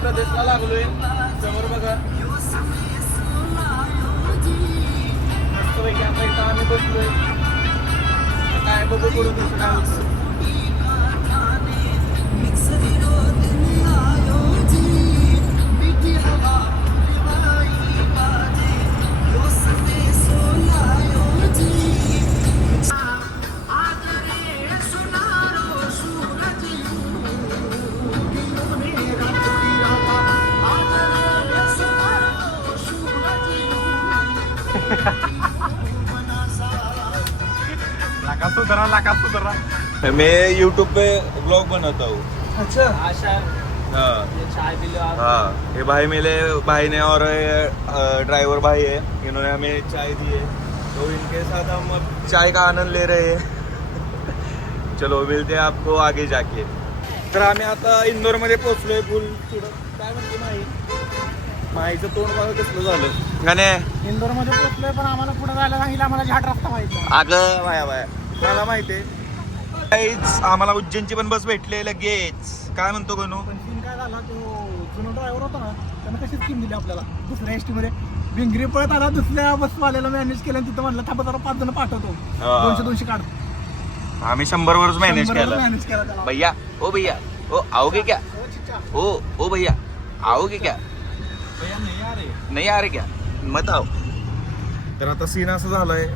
प्रदेशला लागलोय. समोर बघा मस्तपैकी आता इथं आम्ही बसलोय. काय बघू पुढे कसं काय होतं. मैं यूट्यूब पे ब्लॉग बनाता हूँ. अच्छा हाँ चाय पी लो आप. हाँ, ये भाई ने और ड्राइवर भाई है, इन्होंने हमें चाय दी है, तो इनके साथ हम अब चाय का आनंद ले रहे हैं. चलो मिलते हैं आपको आगे जाके. तर आम्ही आता इंदोर मध्ये पोहोचलोय. फुल काय म्हणते माहीचं तोंड बघा कसलं झालं. गाणे इंदोर मध्ये पोहोचलोय पण आम्हाला पुढे जायला सांगितलं. आम्हाला झाट रस्ता माहिती. अगं बाया मला माहिती आहे. आम्हाला उज्जैनची पण बस भेटली लगेच. काय म्हणतो गणू. पण सीन काय झाला, तो जुना ड्रायव्हर होता ना, त्यानं कशी स्कीम दिली आपल्याला दुसऱ्या एसटी मध्ये. भिंगरी पळत आला, दुसऱ्या बसवाल्याला मॅनेज केलं. तिथं म्हणलं थांबा जरा 5 जण पाठवतो. 200 काढ. आम्ही 100 वरच मॅनेज केला. मॅनेज केला त्याला. भैया ओ आओगे क्या. ओ भैया आओगे क्या. नाही आ रे क्या मत आओ. तर आता सीन असं झालंय,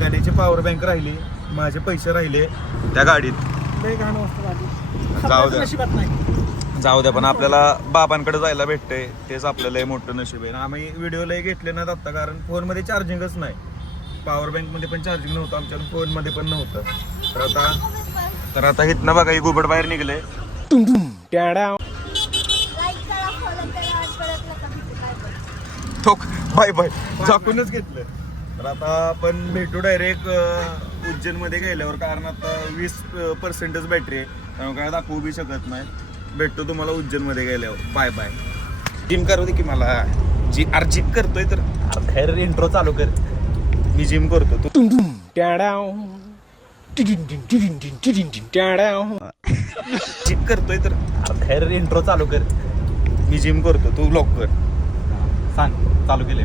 गाडीची पॉवर बँक राहिली, माझे पैसे राहिले त्या गाडीत. लय घाण वस्तू झाली. जाऊ द्या. नशिबात नाही. जाऊ द्या, पण आपल्याला बाबांकडे जायला भेटतंय तेच आपल्याला मोठं नशीब आहे. आम्ही व्हिडिओ लय घेतले नाहीत आता, कारण फोनमध्ये चार्जिंगच नाही. पॉवर बँकमध्ये पण चार्जिंग नव्हतं, आमच्या फोनमध्ये पण नव्हतं. तर आता इथनं बघा ही गुबड बाहेर निघले. बाय बाय झाकूनच घेतलं. तर आता आपण भेटू डायरेक्ट उज्जैन मध्ये गेल्यावर, कारण आता 20% बॅटरी आहे, त्यामुळे काय दाखवू बी शकत नाही. भेटतो तुम्हाला उज्जैन मध्ये गेल्यावर. Bye bye. जिम करू दे की मला. जिम करतोय तर खैर इंट्रो चालू कर. मी जिम करतो. तू जिम करतोय तर खैर इंट्रो चालू कर. मी जिम करतो, तू ब्लॉग कर. सांग. चालू केले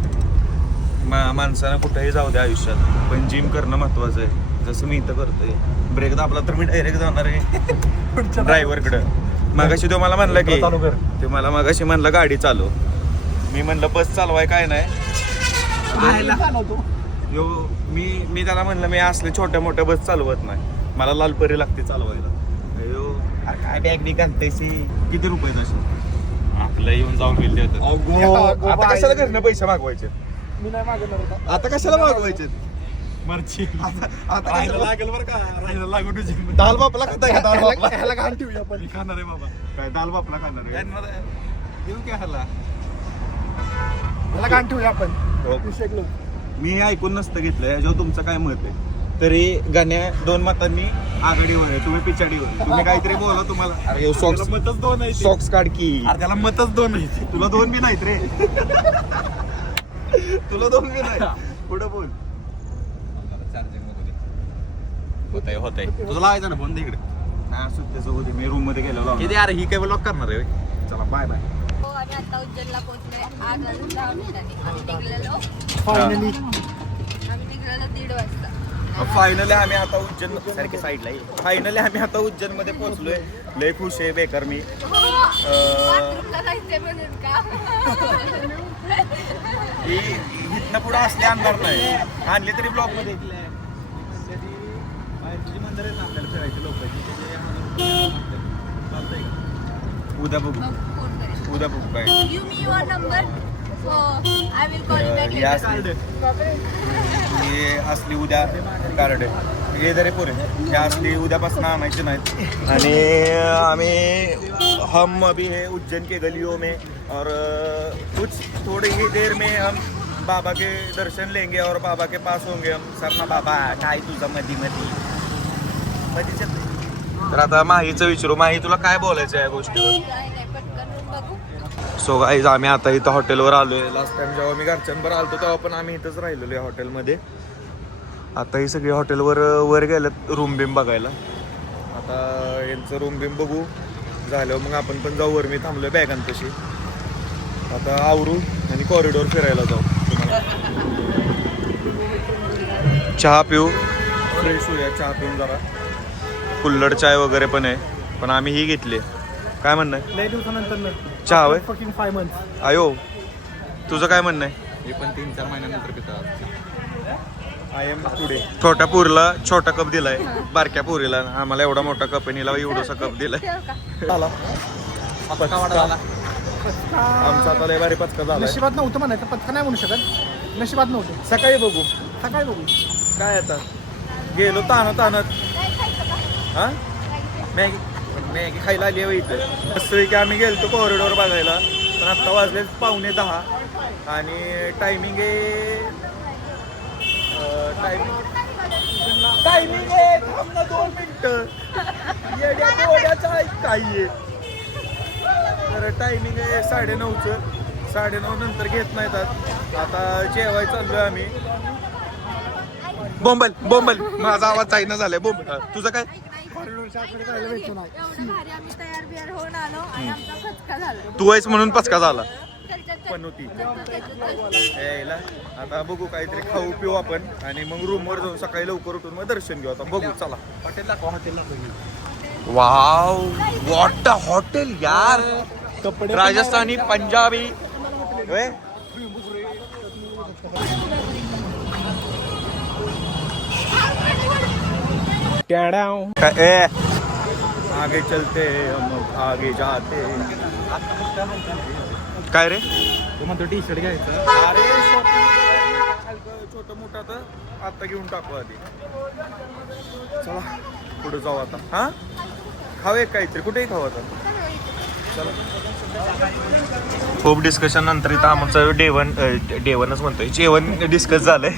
माणसानं कुठेही जाऊ दे आयुष्यात, पण जिम करणं महत्वाचं आहे. जसं मी इथं करतोय. ब्रेक दाबला तर मी डायरेक्ट जाणार आहे ड्रायव्हरकडं. मागाशी तो मला म्हणला की ते मला मागाशी म्हणलं गाडी चालव. मी म्हणलं बस चालवाय काय नाही. मी त्याला म्हणलं मी असले छोट्या मोठ्या बस चालवत नाही, मला लालपरी लागते चालवायला. काय बॅग बी घालतेसी. किती रुपये तसे आपलं येऊन जाऊन मिळते. आता कशाला घरनं पैसे मागवायचे. मी नाही मागणार होता. आता कशाला मागवायचे. मर्ची. आता लागेल बरं का. राहिला लागू तुझी. दाल बापला खाताय. दाल बापला ह्याला घाण ठेवूया आपण. खाणार आहे बाबा. काय दाल बापला खाणार आहे. देऊ काय ह्याला. ह्याला घाण ठेवूया आपण. हो. शिकलो. मी ऐकून नसतं घेतलं. याच्यावर तुमचं काय मत आहे. तरी गाण्या 2 मतांनी आघाडीवर आहे, तुम्ही पिछाडीवर. तुम्ही काहीतरी बोला. तुम्हाला सॉक्स मतच 2 आहे. सॉक्स काढ की. त्याला मतच 2 आहे. तुला 2 बी नाहीत रे. तुला 2 बी नाही. पुढं बोल. होतंय तुझं लावायचं ना फोन तिकडे. नाही सुट्टीचं होते. मी रूम मध्ये गेलो. किती अरे ही काय ब्लॉक करणार आहे. चला बाय बाय. हो, आणि आता उज्जैनला पोहोचलोय. 8 वाजून 10 मिनिटांनी आम्ही निघलेलो. फायनली 1:30 वाजता. फायनली आम्ही आता उज्जैन सारखी साईडला फायनली आम्ही आता उज्जैन मध्ये पोहोचलोय. लय खुश आहे बेकार मी. बाथरूमला जायचंय म्हणून का? इथनं पुढे असले आणणार नाही. आणले तरी ब्लॉक मध्ये. मंदिर आहे ना आपल्याला फिरायचे लोक. उद्या बघू. फोन करेल. उद्या बघू काय. Give me your number. So I will call you back later. हे असली उद्या कार्ड हे जरी पुरे हे असली उद्यापासून आणायचे नाहीत. आणि हम अभी है उज्जैन के गलियों में और कुछ थोड़ी ही देर में हम बाबा के दर्शन लेंगे और बाबा के पास होंगे हम. सरना बाबा काय तुझं मधी तर आता माहीचं विचारू. माही तुला काय बोलायचं आहे या गोष्टीवर. काय नाही, पटकन बघू. सो गाईज आम्ही आता इथं हॉटेलवर आलोय. लास्ट टाइम जेव्हा मी घरच्यांवर आलतो तेव्हा पण आम्ही इथंच राहिलेलो या हॉटेलमध्ये. आता ही सगळी हॉटेलवर वर गेल्यात रूम बिम बघायला. आता यांचं रूम बिम बघू. झाल्यावर मग आपण पण जाऊ वर. मी थांबलोय बॅगांपाशी. आता आवरू आणि कॉरिडॉर फिरायला जाऊ. तुम्हाला चहा पिऊ, फ्रेश होऊया. चहा पिऊन जरा कुल्हड चाय वगैरे पण आहे, पण आम्ही ही घेतली. काय म्हणणं आहे? लय दिवसानंतर चहा होय? 5 months. आयो तुझं काय म्हणणं आहे? हे पण 3-4 महिन्यानंतर पितात. I am today. छोट्या पोरीला छोटा कप दिलाय, बारक्या पोरीला आम्हाला एवढा मोठा कप आहे, हिला एवढासा कप दिलाय. झाला. आमचा आता लय भारी पचका झाला. नशिबात नव्हतं म्हणायचं, पत्का नाही म्हणू शकत. नशिबात नव्हतं. सकाळी बघू सकाळी बघू. काय आता गेलो ताणत हा मॅगी मॅगी खायला आली आहे इथं. मस्त की आम्ही गेलतो कॉरिडॉर बघायला, पण आत्ता वाजले 9:45 आणि टायमिंग आहे टायमिंग आहे थांब ना 2 मिनिटं. येड्या गोड्याचा काय आहे. तर टायमिंग आहे 9:30चं. 9:30 नंतर घेत नाहीत. आता जेवायला चाललोय आम्ही. बोंबल माझा आवाज चायना झालाय. बोंबल तुझं काय? एवढं भारी आम्ही तयार बियार होऊन आलो आणि आमचा खचका झाला. तू आहेस म्हणून पचका झाला. त्याच्यात- पण होती त्याच्यात- यायला. आता बघू काहीतरी खाऊ पिऊ आपण आणि मग रूमवर जाऊन सकाळी लवकर उठून मग दर्शन घेऊ. आता बघू चला. हॉटेलला वाव व्हॉट अ हॉटेल यार. कपडे राजस्थानी पंजाबी होय? काय ए आगे चलते हम आगे जाते. काय रे? तो म्हणतो टी शर्ट घ्यायचं. अरे छोटं मोठं तर आता घेऊन टाकू आधी. चला पुढे जाऊ आता. हा खावे काहीतरी कुठेही खाऊ आता. चला. खूप डिस्कशन नंतर इथं आमचं जेवणच म्हणतोय जेवण डिस्कस झालंय.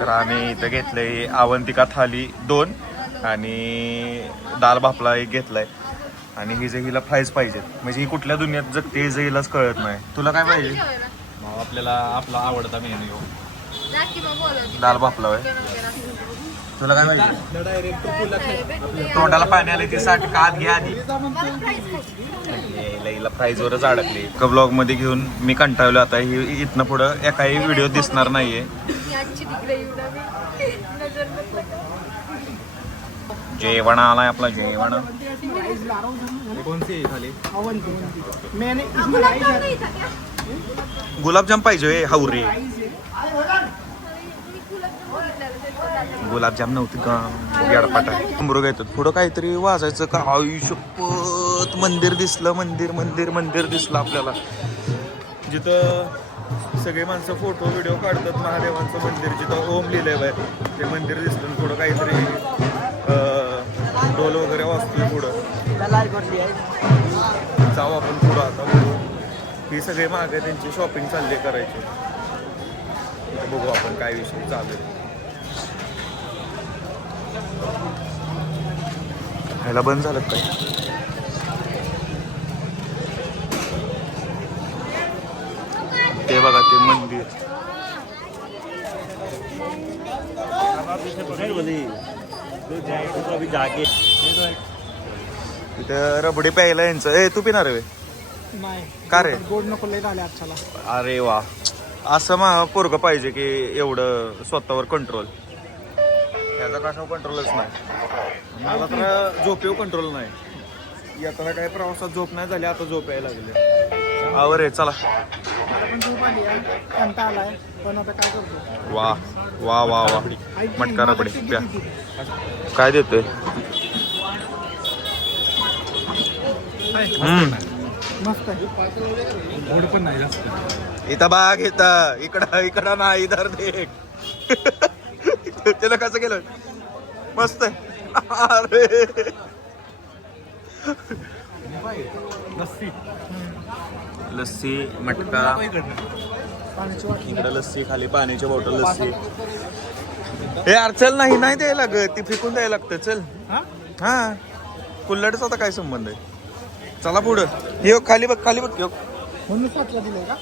तर आम्ही इथं घेतलंय अवंतिका थाली 2 आणि दाल भापला 1 घेतलाय. आणि हिला फ्राईज पाहिजेत, म्हणजे ही कुठल्या दुनियात जगते हिचं हिलाच कळत नाही. तुला काय पाहिजे? आपल्याला आपला आवडता मेनू जा की मग बोलवते. दाल भापला होय. तुला काय पाहिजे? तोंडाला पाणी आले ती 60 कात घ्या आधी. हिला फ्राईजवरच अडकली. ब्लॉग मध्ये घेऊन मी कंटाळलो. आता ही इथनं पुढं एकाही व्हिडिओ दिसणार नाहीये. याची तिकडे येऊन आम्ही नजर नसलं. जेवण आलाय आपला जेवण. कोणती खाली मैंने इसमें राइस है. गुलाबजाम पाहिजे हावरे. गुलाबजाम नव्हते का गडपाटा उमरू घेतात. पुढं काहीतरी वाजायचं का आयुष्यपत. मंदिर दिसलं. मंदिर दिसलं आपल्याला. जिथं सगळे माणसं फोटो व्हिडिओ काढतात महादेवांचं मंदिर जिथं ओम लिहिलंय बाहेर ते मंदिर दिसलं. पुढं काहीतरी ढोल वगैरे वाजतोय. पुढं जाऊ आपण पुढं आता बघू. ही सगळे मागे त्यांची शॉपिंग चालली करायची. बघू आपण काय विषय चालू आहे. ह्याला बंद झालं काय? ते बघा ते मंदिर. तिथं रबडी प्यायला यांचं. ए तू पिणार आहे? नाही का रे? गोड नको लय झाले आजच्याला. अरे वा. असं पोरगं पाहिजे की एवढं स्वतःवर कंट्रोल. याचा कशावर कंट्रोलच नाही. मला तर झोपेव कंट्रोल नाही. येताना काही प्रवासात झोप नाही झाली. आता झोप यायला लागले. आवर आहे चला. मला पण झोप आली आहे, कंटाळा आलाय, पण आता काय करतो. वा वा वा वा. मटका रबडी प्या. काय देतोय? मस्त आहे. गोड पण नाही जास्त. इथं बाग इथं इकडं नाही इधर देख. त्याला कसं केलं मस्त आहे. अरे लस्सी मटका इकडं लस्सी खाली पाण्याची बॉटल लस्सी. हे अडचण नाही द्यायला लागत ती फेकून द्यायला लागतं. चल हा कुल्हडचा आता काय संबंध आहे. चला पुढं. हे खाली बघ ह्यो. म्हणून 7ला दिलंय का?